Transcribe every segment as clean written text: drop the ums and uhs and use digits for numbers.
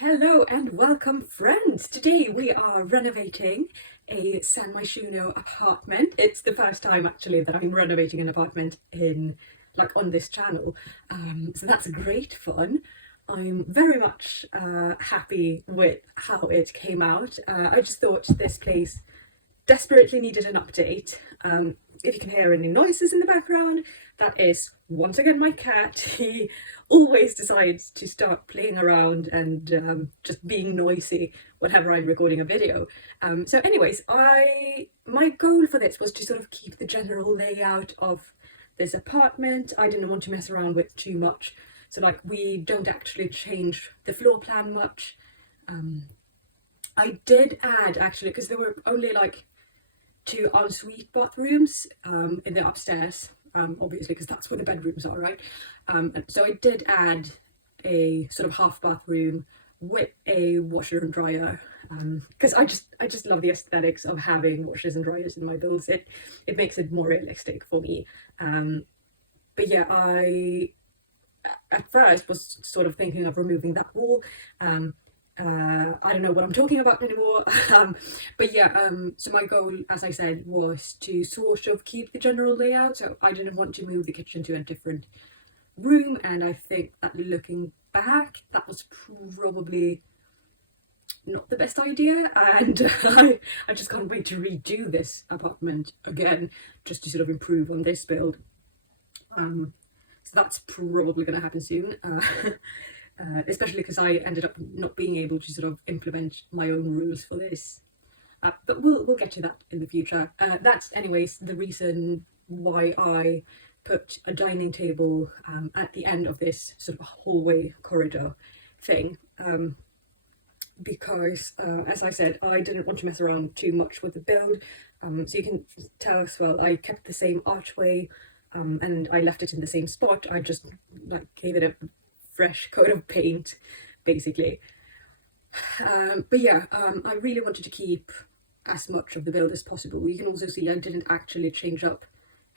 Hello and welcome, friends. Today we are renovating a San Myshuno apartment. It's the first time actually that I'm renovating an apartment on this channel. So that's great fun. I'm very much happy with how it came out. I just thought this place desperately needed an update. If you can hear any noises in the background, that is once again my cat. He always decides to start playing around and just being noisy whenever I'm recording a video. So anyways, my goal for this was to sort of keep the general layout of this apartment. I didn't want to mess around with too much. So like we don't actually change the floor plan much. I did add actually, because there were only like 2 ensuite bathrooms in the upstairs, obviously because that's where the bedrooms are, right? So I did add a sort of half bathroom with a washer and dryer, because I just love the aesthetics of having washers and dryers in my builds. It makes it more realistic for me. But yeah, I at first was sort of thinking of removing that wall. I don't know what I'm talking about anymore. But yeah, so my goal, as I said, was to sort of keep the general layout. So I didn't want to move the kitchen to a different room, and I think that looking back, that was probably not the best idea, and I just can't wait to redo this apartment again, just to sort of improve on this build. So that's probably going to happen soon. Especially because I ended up not being able to sort of implement my own rules for this. But we'll get to that in the future. That's anyways the reason why I put a dining table at the end of this sort of hallway corridor thing. Because as I said, I didn't want to mess around too much with the build. So you can tell as well, I kept the same archway and I left it in the same spot. I just like gave it a fresh coat of paint, basically. But yeah, I really wanted to keep as much of the build as possible. You can also see I didn't actually change up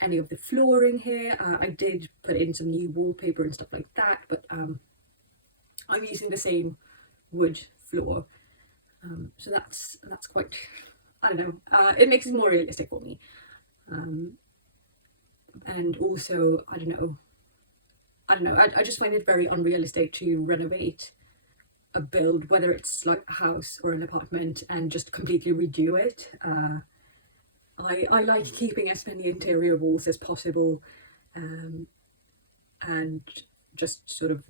any of the flooring here. I did put in some new wallpaper and stuff like that, but I'm using the same wood floor. So that's quite, I don't know, it makes it more realistic for me. And also, I don't know, I just find it very unrealistic to renovate a build, whether it's like a house or an apartment, and just completely redo it. I like keeping as many interior walls as possible, and just sort of,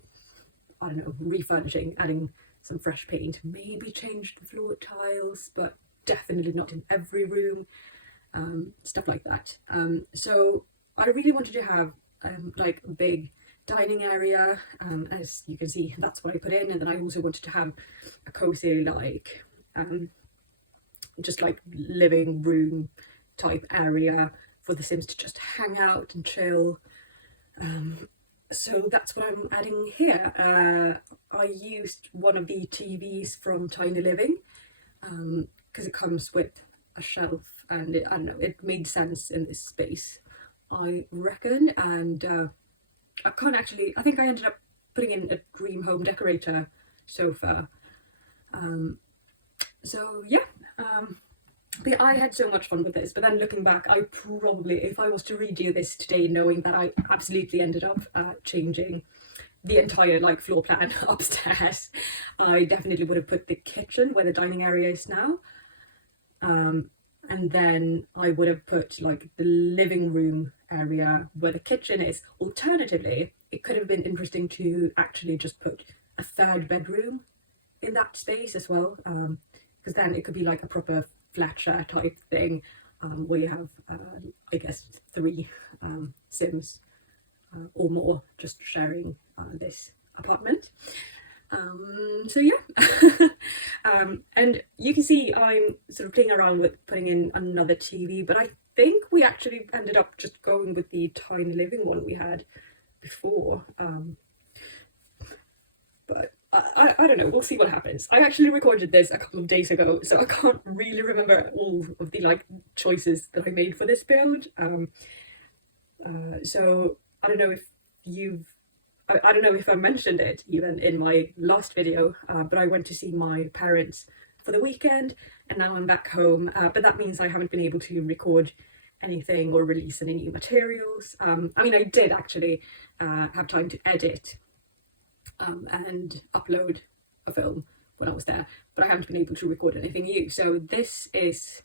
I don't know, refurbishing, adding some fresh paint, maybe change the floor tiles, but definitely not in every room, stuff like that. So I really wanted to have like a big dining area, as you can see, that's what I put in. And then I also wanted to have a cozy, like just like living room type area for the Sims to just hang out and chill. So that's what I'm adding here. I used one of the TVs from Tiny Living because it comes with a shelf, and I don't know, it made sense in this space, I reckon. And I can't actually, I think I ended up putting in a dream home decorator sofa. So yeah, but I had so much fun with this. But then looking back, I probably, if I was to redo this today, knowing that I absolutely ended up changing the entire like floor plan upstairs, I definitely would have put the kitchen where the dining area is now. And then I would have put like the living room area where the kitchen is. Alternatively, it could have been interesting to actually just put a third bedroom in that space as well, because then it could be like a proper flat share type thing, where you have, I guess, 3 Sims or more just sharing this apartment. So yeah. And you can see I'm sort of playing around with putting in another TV, but I think we actually ended up just going with the tiny living one we had before. But I don't know, we'll see what happens. I actually recorded this a couple of days ago, so I can't really remember all of the like choices that I made for this build. So I don't know if you've I don't know if I mentioned it even in my last video, but I went to see my parents for the weekend, and now I'm back home. But that means I haven't been able to record anything or release any new materials. I mean, I did actually have time to edit and upload a film when I was there, but I haven't been able to record anything new. So this is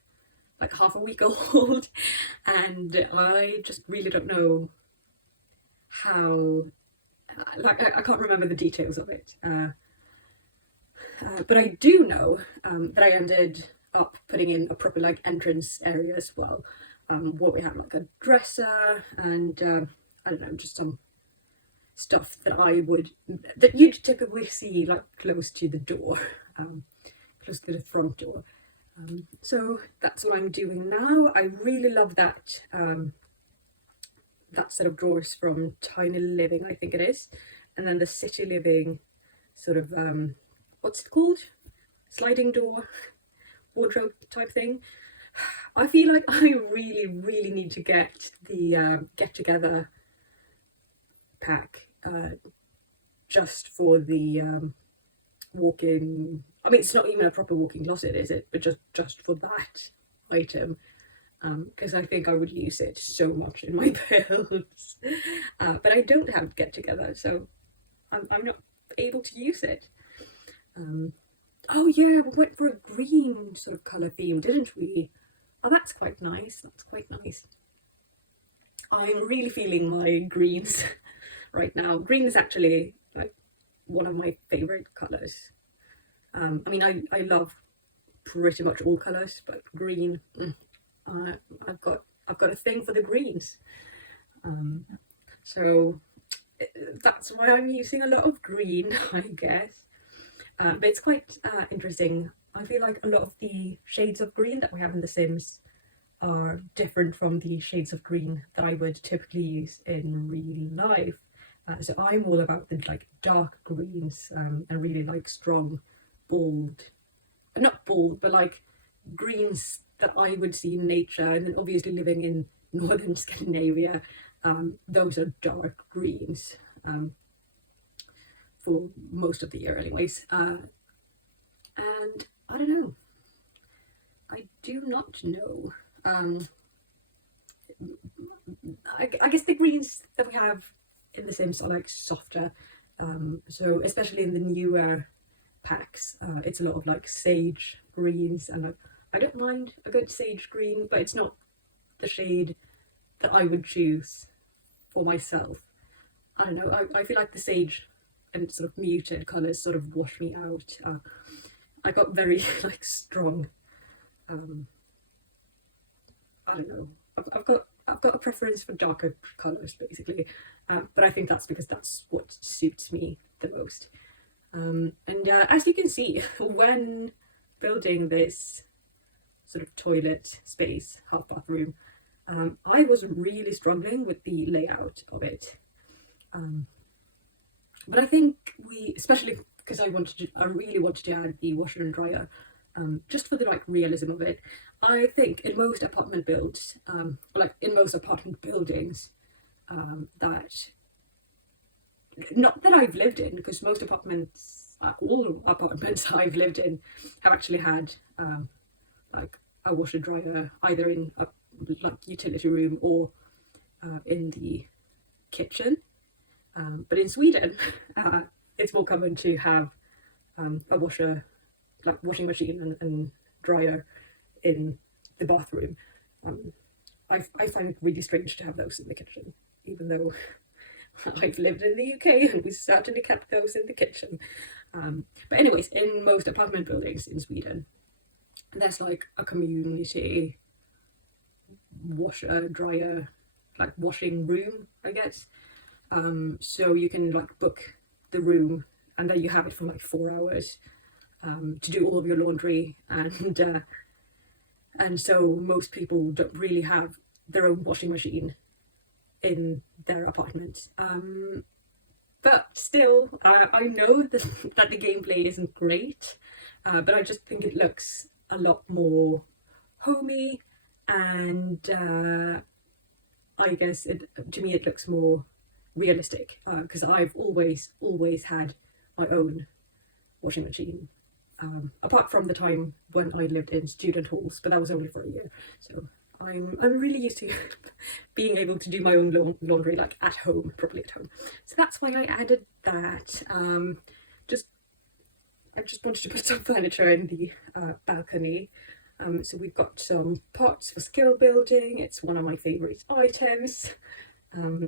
like half a week old, and I just really don't know how, like I can't remember the details of it, but I do know that I ended up putting in a proper like entrance area as well, what we have like a dresser and I don't know, just some stuff that you'd typically see like close to the door, close to the front door. So that's what I'm doing now. I really love that that set of drawers from Tiny Living, I think it is, and then the City Living sort of what's it called, sliding door wardrobe type thing. I feel like I really need to get the get together pack just for the walk-in. I mean, it's not even a proper walk-in closet, is it? But just for that item, because I think I would use it so much in my builds. But I don't have get together, so I'm not able to use it. Oh yeah, we went for a green sort of colour theme, didn't we? Oh, that's quite nice. That's quite nice. I'm really feeling my greens right now. Green is actually like one of my favourite colours. I mean, I love pretty much all colours, but green, I've got a thing for the greens. So that's why I'm using a lot of green, I guess. But it's quite interesting. I feel like a lot of the shades of green that we have in The Sims are different from the shades of green that I would typically use in real life. So I'm all about the like dark greens and really like strong, bold, not bold, but like greens that I would see in nature. And then obviously living in northern Scandinavia, those are dark greens for most of the year anyways. And I don't know. I do not know. I guess the greens that we have in The Sims are like softer. So especially in the newer packs, it's a lot of like sage greens, and I don't mind a good sage green, but it's not the shade that I would choose for myself. I don't know. I feel like the sage and sort of muted colours sort of wash me out. I got very like strong. I don't know. I've got a preference for darker colours basically, but I think that's because that's what suits me the most. And as you can see, when building this sort of toilet space, half bathroom, I was really struggling with the layout of it. But I think especially because I really wanted to add the washer and dryer, just for the like realism of it. I think in most apartment builds, like in most apartment buildings, that not that I've lived in, because most apartments, all apartments I've lived in, have actually had like a washer dryer either in a like utility room or in the kitchen. But in Sweden, it's more common to have a washing machine and dryer in the bathroom. I find it really strange to have those in the kitchen, even though I've lived in the UK and we certainly kept those in the kitchen. But anyways, in most apartment buildings in Sweden, there's like a community washer, dryer, like washing room, I guess. So you can like book the room and then you have it for like 4 hours to do all of your laundry, and so most people don't really have their own washing machine in their apartment. But still, I know that the gameplay isn't great, but I just think it looks a lot more homey, and I guess to me it looks more realistic, because I've always had my own washing machine, apart from the time when I lived in student halls, but that was only for a year. So I'm really used to being able to do my own laundry, like at home, properly at home. So that's why I added that. I just wanted to put some furniture in the balcony. So we've got some pots for skill building. It's one of my favourite items.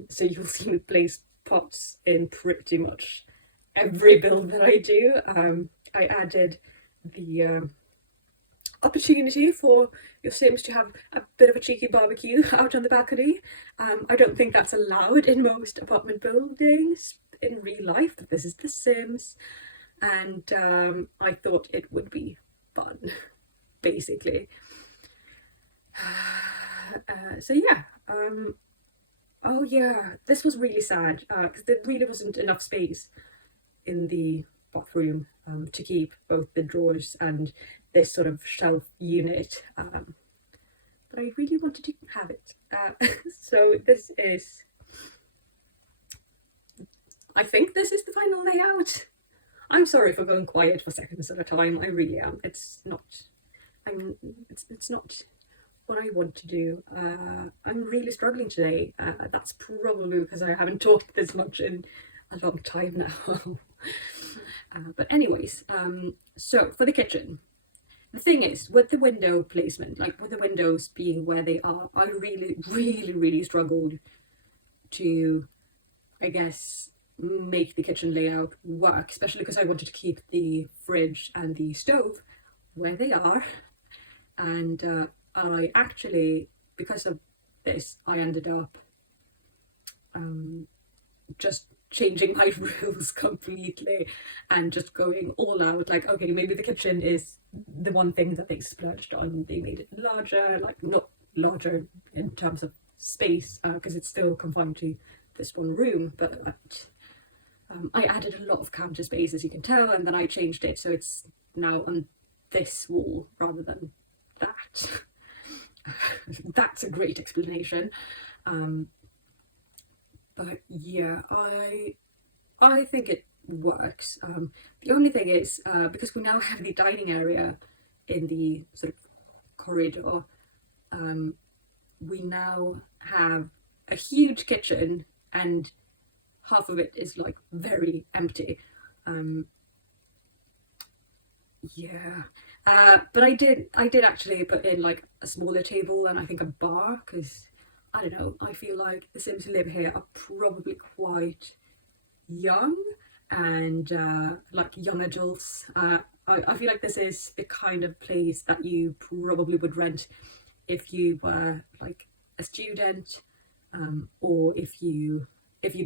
So you'll see me place pots in pretty much every build that I do. I added the opportunity for your Sims to have a bit of a cheeky barbecue out on the balcony. I don't think that's allowed in most apartment buildings in real life, but this is The Sims, and I thought it would be fun, basically. So yeah, oh yeah, this was really sad because there really wasn't enough space in the bathroom to keep both the drawers and this sort of shelf unit, but I really wanted to have it. So this is, I think this is the final layout. I'm sorry for going quiet for seconds at a time, I really am. It's not what I want to do. I'm really struggling today. That's probably because I haven't talked this much in a long time now. But anyways, so for the kitchen, the thing is, with the window placement, like with the windows being where they are, I really struggled to, I guess, make the kitchen layout work, especially because I wanted to keep the fridge and the stove where they are. And I actually, because of this, I ended up just changing my rules completely and just going all out. Like, okay, maybe the kitchen is the one thing that they splurged on. They made it larger, like not larger in terms of space, because it's still confined to this one room, but I added a lot of counter space, as you can tell, and then I changed it so it's now on this wall rather than that. That's a great explanation. But yeah, I think it works. The only thing is, because we now have the dining area in the sort of corridor, we now have a huge kitchen and half of it is like very empty. Yeah, but I did actually put in like a smaller table and I think a bar, because I don't know, I feel like the Sims who live here are probably quite young and like young adults. I feel like this is the kind of place that you probably would rent if you were like a student, or if you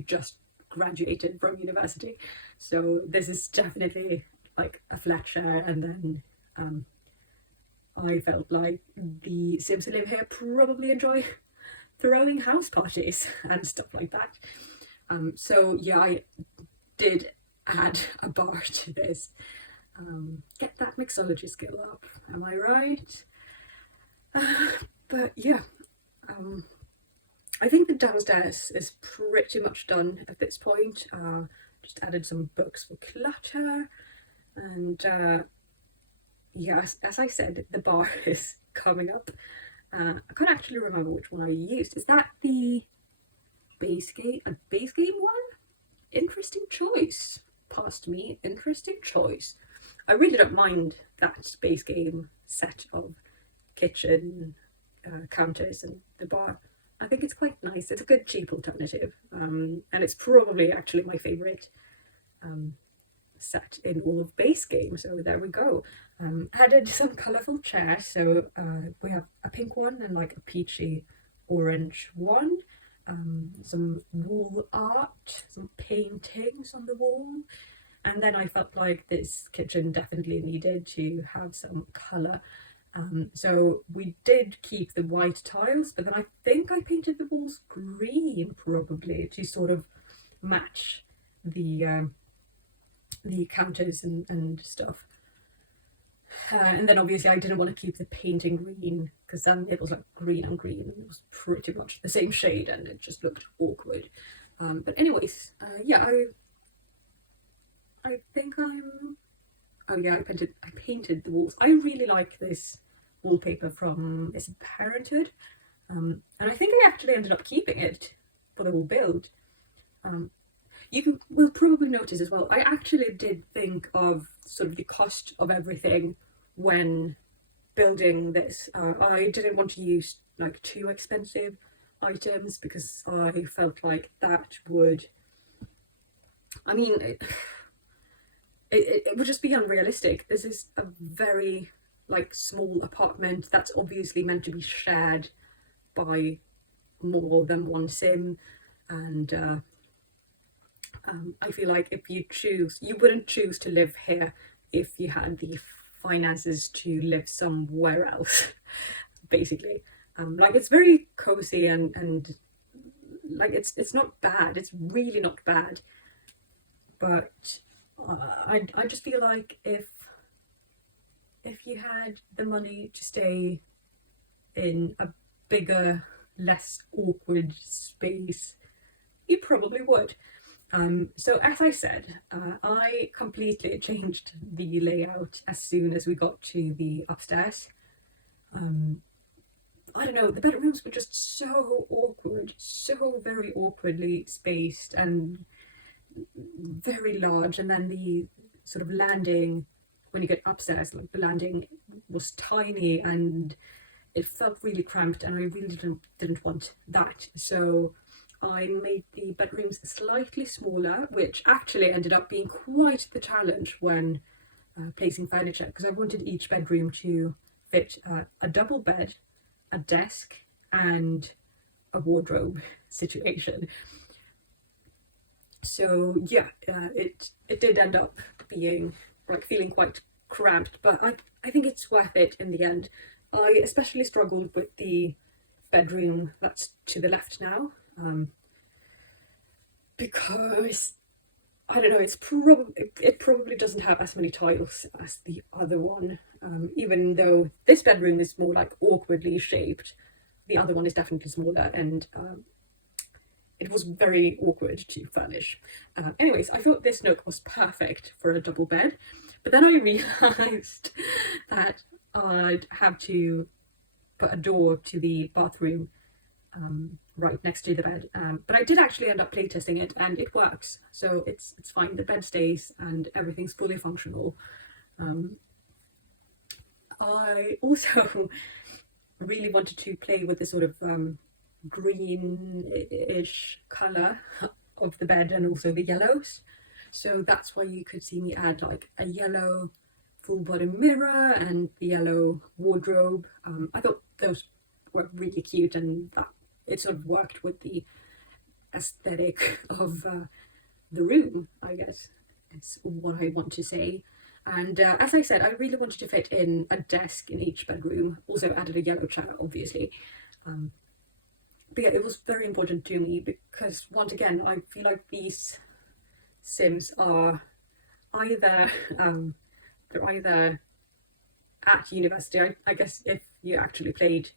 just graduated from university. So this is definitely like a flat share, and then I felt like the Sims who live here probably enjoy throwing house parties and stuff like that. So yeah, I did add a bar to this. Get that mixology skill up, am I right? But yeah, I think the downstairs is pretty much done at this point. Just added some books for clutter, and yeah, as I said, the bar is coming up. I can't actually remember which one I used. Is that the base game? A base game one? Interesting choice. Past me, interesting choice. I really don't mind that base game set of kitchen, counters and the bar. I think it's quite nice. It's a good cheap alternative, and it's probably actually my favourite set in all of base game. So there we go. Added some colourful chairs. So we have a pink one and like a peachy orange one. Some wall art, some paintings on the wall. And then I felt like this kitchen definitely needed to have some colour. So we did keep the white tiles, but then I think I painted the walls green probably to sort of match the counters and stuff. And then obviously I didn't want to keep the painting green, because then it was like green on green. It was pretty much the same shade and it just looked awkward. But anyways, yeah, I think I'm. Oh yeah, I painted the walls. I really like this wallpaper from, is it Parenthood? And I think I actually ended up keeping it for the whole build. Um, will probably notice as well, I actually did think of sort of the cost of everything when building this. I didn't want to use like too expensive items because I felt like that would, I mean, it would just be unrealistic. This is a very like small apartment that's obviously meant to be shared by more than one sim, and I feel like if you choose, you wouldn't choose to live here if you had the finances to live somewhere else. Basically, like it's very cozy and like it's not bad. It's really not bad, but I just feel like if you had the money to stay in a bigger, less awkward space, you probably would. So as I said, I completely changed the layout as soon as we got to the upstairs. I don't know, the bedrooms were just so awkward, so very awkwardly spaced and very large. And then the sort of landing, when you get upstairs, like the landing was tiny and it felt really cramped, and I really didn't want that. So I made the bedrooms slightly smaller, which actually ended up being quite the challenge when placing furniture, because I wanted each bedroom to fit a double bed, a desk, and a wardrobe situation. So yeah, it did end up being like feeling quite cramped, but I think it's worth it in the end. I especially struggled with the bedroom that's to the left now, because I don't know, it probably doesn't have as many tiles as the other one. Even though this bedroom is more like awkwardly shaped, the other one is definitely smaller, and it was very awkward to furnish. Anyways, I thought this nook was perfect for a double bed, but then I realised that I'd have to put a door to the bathroom right next to the bed. But I did actually end up playtesting it, and it works, so it's fine. The bed stays and everything's fully functional. I also really wanted to play with the sort of greenish colour of the bed and also the yellows. So that's why you could see me add like a yellow full bottom mirror and the yellow wardrobe. I thought those were really cute, and that it sort of worked with the aesthetic of the room, I guess is what I want to say. And as I said, I really wanted to fit in a desk in each bedroom. Also added a yellow chair, obviously. But yeah, it was very important to me because, once again, I feel like these Sims are either they're either at university. I guess if you actually played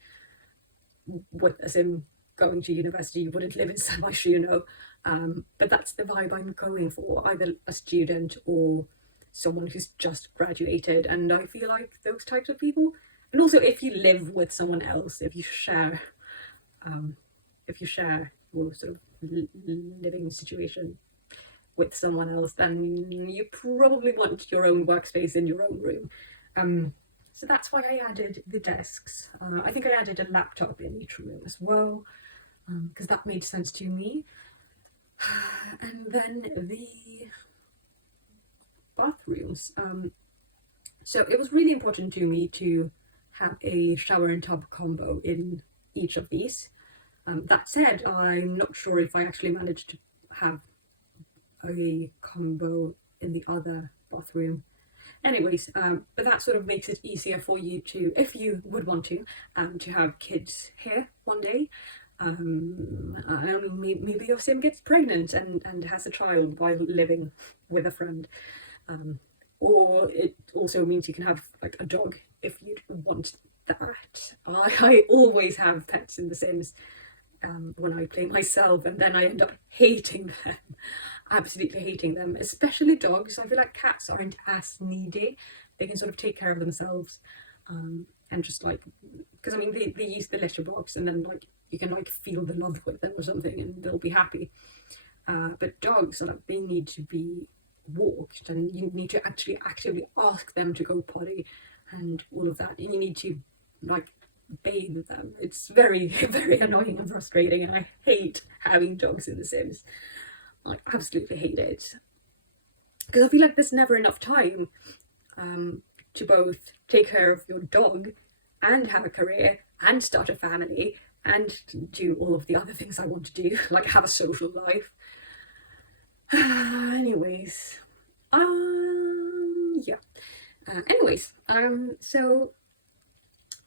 with a Sim going to university, you wouldn't live in San Myshuno. But that's the vibe I'm going for, either a student or someone who's just graduated. And I feel like those types of people, and also if you live with someone else, if you share your sort of living situation with someone else, then you probably want your own workspace in your own room. So that's why I added the desks. I think I added a laptop in each room as well, because that made sense to me. And then the bathrooms. So it was really important to me to have a shower and tub combo in each of these. That said, I'm not sure if I actually managed to have a combo in the other bathroom. Anyways, but that sort of makes it easier for you to, if you would want to have kids here one day. I mean, maybe your sim gets pregnant and has a child while living with a friend. Or it also means you can have like a dog if you'd want that. I always have pets in The Sims. when I play myself, and then I end up hating them, absolutely hating them, especially dogs. I feel like cats aren't as needy. They can sort of take care of themselves, and just like, because I mean they use the litter box, and then like you can like feel the love with them or something, and they'll be happy. But dogs are like, they need to be walked, and you need to actually actively ask them to go potty and all of that, and you need to like bathe them. It's very very annoying and frustrating, and I hate having dogs in The Sims. I absolutely hate it, because I feel like there's never enough time to both take care of your dog and have a career and start a family and do all of the other things I want to do, like have a social life. Anyways, yeah. So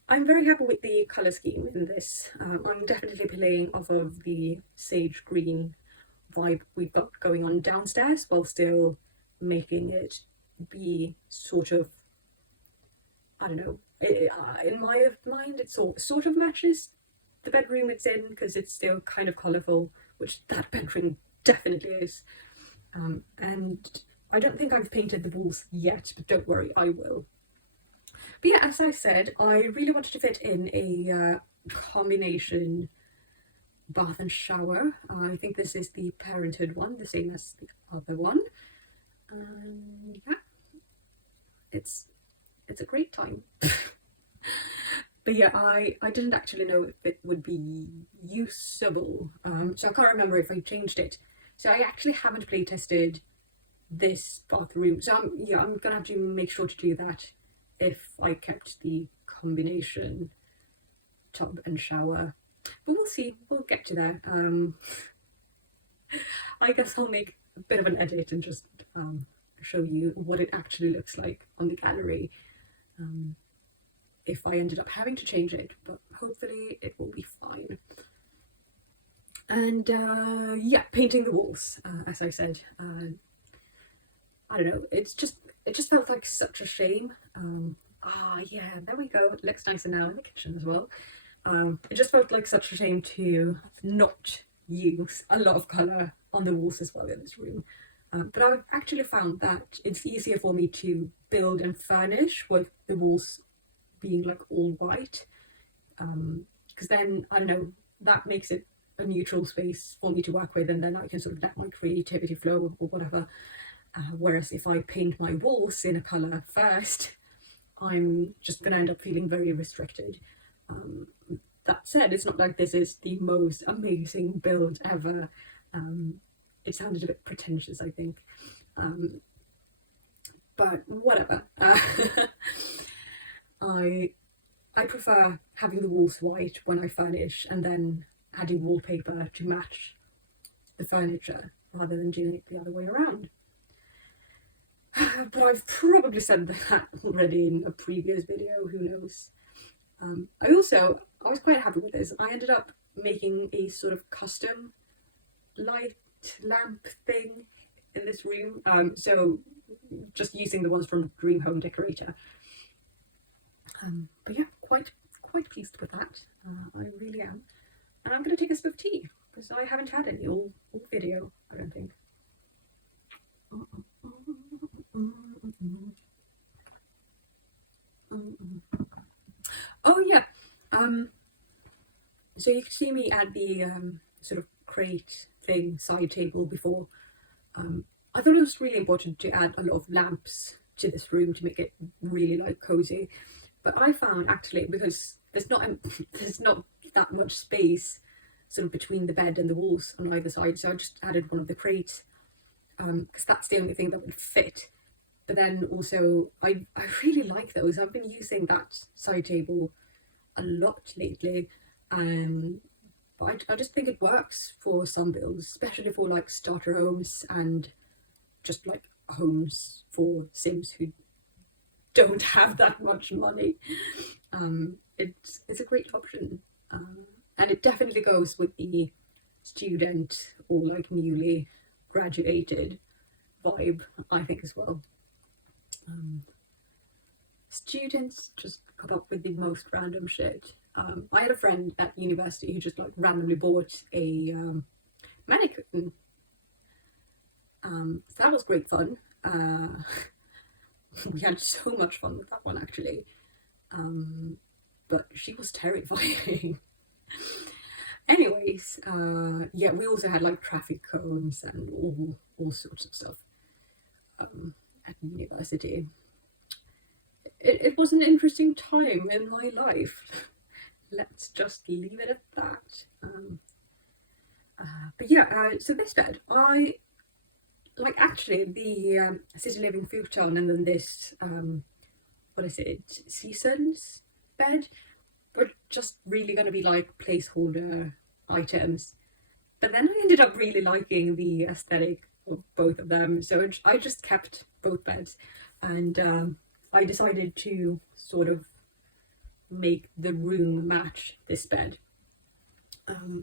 I'm very happy with the colour scheme in this. I'm definitely playing off of the sage green vibe we've got going on downstairs, while still making it be sort of, I don't know, in my mind it sort of matches the bedroom it's in, because it's still kind of colourful, which that bedroom definitely is. And I don't think I've painted the walls yet, but don't worry, I will. But yeah, as I said, I really wanted to fit in a combination bath and shower. I think this is the Parenthood one, the same as the other one. Yeah, it's a great time. But yeah, I didn't actually know if it would be usable, so I can't remember if I changed it. So I actually haven't play tested this bathroom, so I'm gonna have to make sure to do that if I kept the combination tub and shower. But we'll see, we'll get to that. I guess I'll make a bit of an edit and just show you what it actually looks like on the gallery, if I ended up having to change it, but hopefully it will be fine. And yeah, painting the walls, as I said, I don't know, it just felt like such a shame. Yeah, there we go, it looks nicer now in the kitchen as well. It just felt like such a shame to not use a lot of colour on the walls as well in this room. But I've actually found that it's easier for me to build and furnish with the walls being like all white, because then, I don't know, that makes it a neutral space for me to work with, and then I can sort of let my creativity flow or whatever. Whereas if I paint my walls in a colour first, I'm just going to end up feeling very restricted. That said, it's not like this is the most amazing build ever. It sounded a bit pretentious, I think. But whatever. I prefer having the walls white when I furnish, and then adding wallpaper to match the furniture, rather than doing it the other way around. But I've probably said that already in a previous video, who knows. I was quite happy with this. I ended up making a sort of custom light lamp thing in this room, so just using the ones from Dream Home Decorator. But yeah, quite pleased with that. I really am. And I'm going to take a sip of tea, because I haven't had any all video, I don't think. Oh yeah, so you could see me at the sort of crate thing side table before. I thought it was really important to add a lot of lamps to this room to make it really like cozy. But I found, actually, because there's not that much space sort of between the bed and the walls on either side, so I just added one of the crates, because that's the only thing that would fit. But then also, I really like those. I've been using that side table a lot lately, but I just think it works for some builds, especially for like starter homes and just like homes for Sims who don't have that much money. It's a great option, and it definitely goes with the student or like newly graduated vibe, I think, as well. Students just come up with the most random shit, I had a friend at university who just like randomly bought a mannequin. So that was great fun. We had so much fun with that one actually. But she was terrifying. Anyways, yeah, we also had like traffic cones and all sorts of stuff at university. It was an interesting time in my life. Let's just leave it at that. But yeah, so this bed, I like actually the city living futon, and then this what is it, seasons bed, were just really going to be like placeholder items. But then I ended up really liking the aesthetic of both of them, so I just kept both beds, and I decided to sort of make the room match this bed.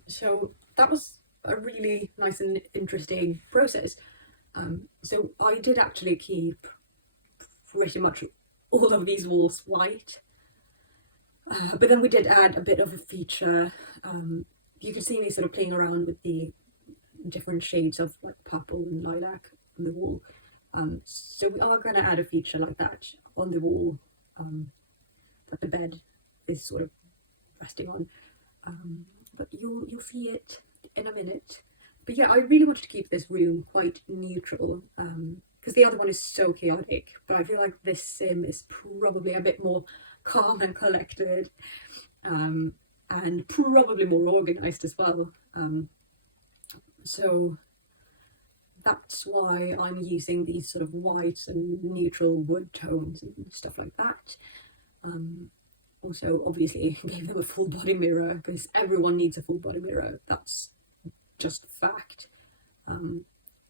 So that was a really nice and interesting process. So I did actually keep pretty much all of these walls white, but then we did add a bit of a feature. You can see me sort of playing around with the different shades of like purple and lilac on the wall. So we are going to add a feature like that on the wall that the bed is sort of resting on. But you'll see it in a minute. But yeah, I really wanted to keep this room quite neutral because the other one is so chaotic. But I feel like this sim is probably a bit more calm and collected, and probably more organized as well. So that's why I'm using these sort of white and neutral wood tones and stuff like that. Also, obviously, gave them a full body mirror because everyone needs a full body mirror. That's just fact.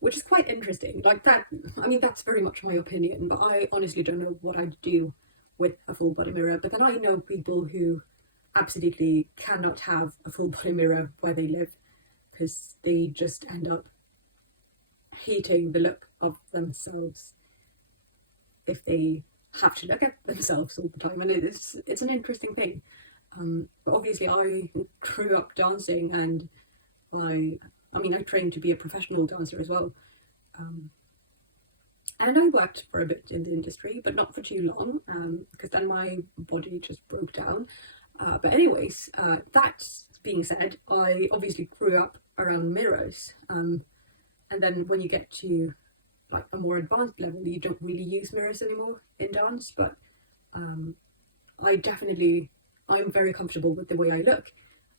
Which is quite interesting. Like that, I mean, that's very much my opinion, but I honestly don't know what I'd do with a full body mirror. But then I know people who absolutely cannot have a full body mirror where they live because they just end up hating the look of themselves if they have to look at themselves all the time, and it's an interesting thing. But obviously I grew up dancing, and I mean I trained to be a professional dancer as well, and I worked for a bit in the industry, but not for too long, because then my body just broke down. But anyways, that being said, I obviously grew up around mirrors, and then when you get to like a more advanced level, you don't really use mirrors anymore in dance. But I'm very comfortable with the way I look,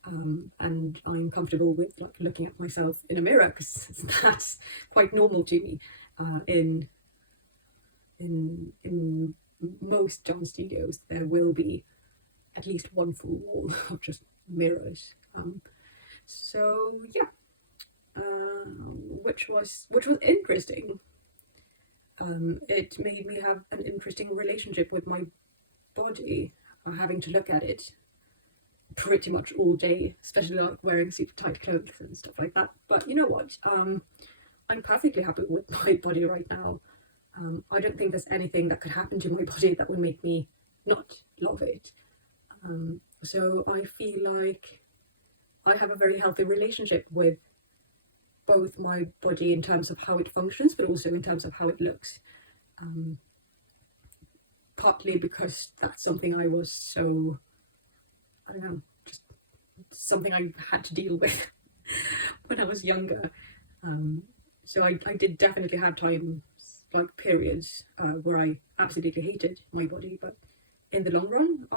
and I'm comfortable with like looking at myself in a mirror because that's quite normal to me. In most dance studios, there will be at least one full wall of just mirrors. So yeah, which was interesting. It made me have an interesting relationship with my body, having to look at it pretty much all day, especially like wearing super tight clothes and stuff like that. But you know what? I'm perfectly happy with my body right now. I don't think there's anything that could happen to my body that would make me not love it. So I feel like I have a very healthy relationship with both my body in terms of how it functions, but also in terms of how it looks. Partly because that's something I was so, I don't know, just something I had to deal with when I was younger. So I did definitely have times, like periods, where I absolutely hated my body, but in the long run,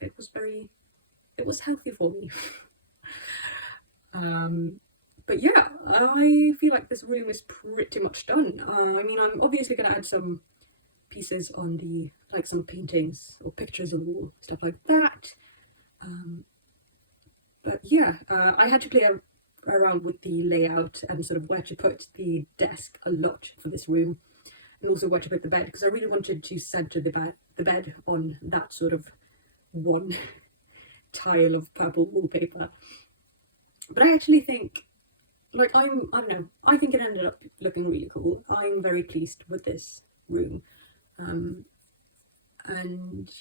it was healthy for me. But yeah, I feel like this room is pretty much done. I mean, I'm obviously going to add some pieces on the, like some paintings or pictures on the wall, stuff like that. But yeah, I had to play around with the layout and sort of where to put the desk a lot for this room, and also where to put the bed, because I really wanted to center the bed on that sort of one tile of purple wallpaper. But I actually think, like, I don't know, I think it ended up looking really cool. I'm very pleased with this room. And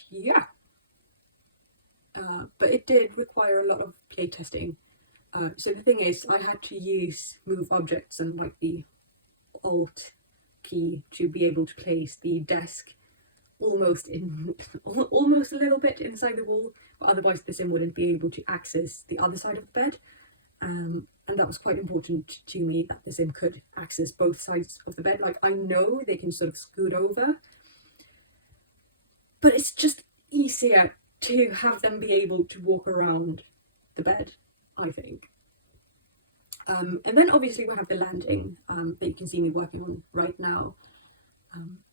yeah, but it did require a lot of playtesting. So the thing is, I had to use move objects and like the Alt key to be able to place the desk almost in almost a little bit inside the wall, but otherwise the sim wouldn't be able to access the other side of the bed. And that was quite important to me, that the sim could access both sides of the bed. Like, I know they can sort of scoot over, but it's just easier to have them be able to walk around the bed, I think. And then obviously we have the landing that you can see me working on right now.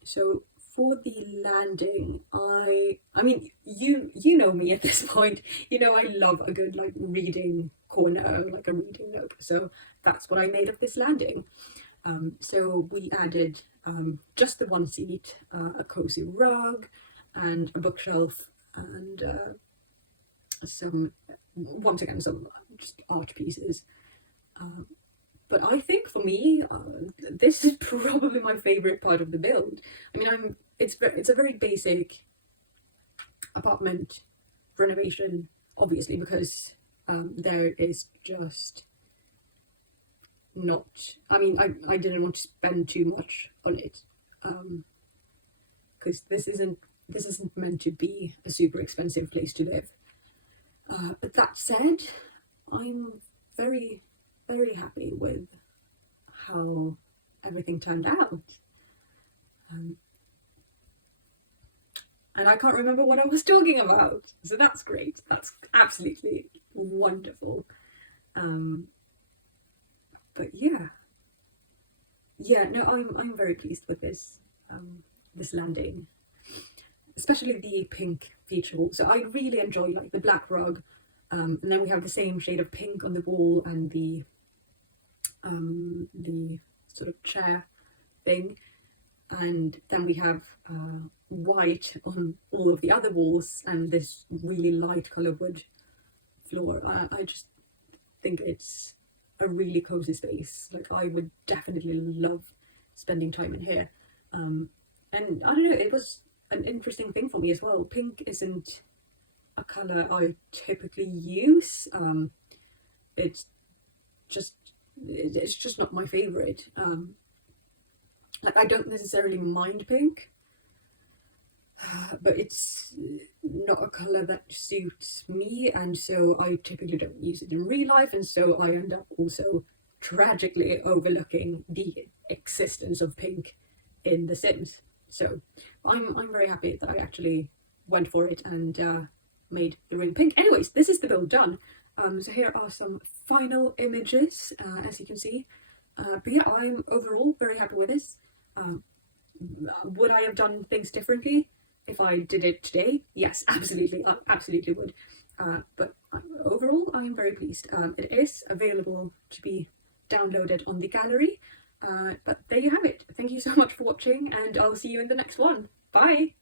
So for the landing, I mean, you know me at this point. You know I love a good like reading corner, like a reading nook. So that's what I made of this landing. So we added just the one seat, a cozy rug, and a bookshelf, and some, once again, some just art pieces. But I think for me, this is probably my favorite part of the build. I mean, it's a very basic apartment renovation, obviously, because there is just not. I mean, I didn't want to spend too much on it, because this isn't meant to be a super expensive place to live. But that said, I'm very happy with how everything turned out. And I can't remember what I was talking about, so that's great. That's absolutely wonderful. But yeah, no, I'm very pleased with this this landing, especially the pink feature wall. So I really enjoy like the black rug, and then we have the same shade of pink on the wall and the sort of chair thing, and then we have white on all of the other walls and this really light color wood floor. I just think it's a really cozy space. Like, I would definitely love spending time in here. And I don't know, it was an interesting thing for me as well. Pink isn't a color I typically use. It's just not my favorite. Like, I don't necessarily mind pink, but it's not a color that suits me, and so I typically don't use it in real life, and so I end up also tragically overlooking the existence of pink in The Sims. So I'm very happy that I actually went for it and made the room pink. Anyways, this is the build done. So here are some final images, as you can see. But yeah, I'm overall very happy with this. Would I have done things differently if I did it today? Yes, absolutely. I absolutely would. But overall, I'm very pleased. It is available to be downloaded on the gallery. But there you have it. Thank you so much for watching, and I'll see you in the next one. Bye!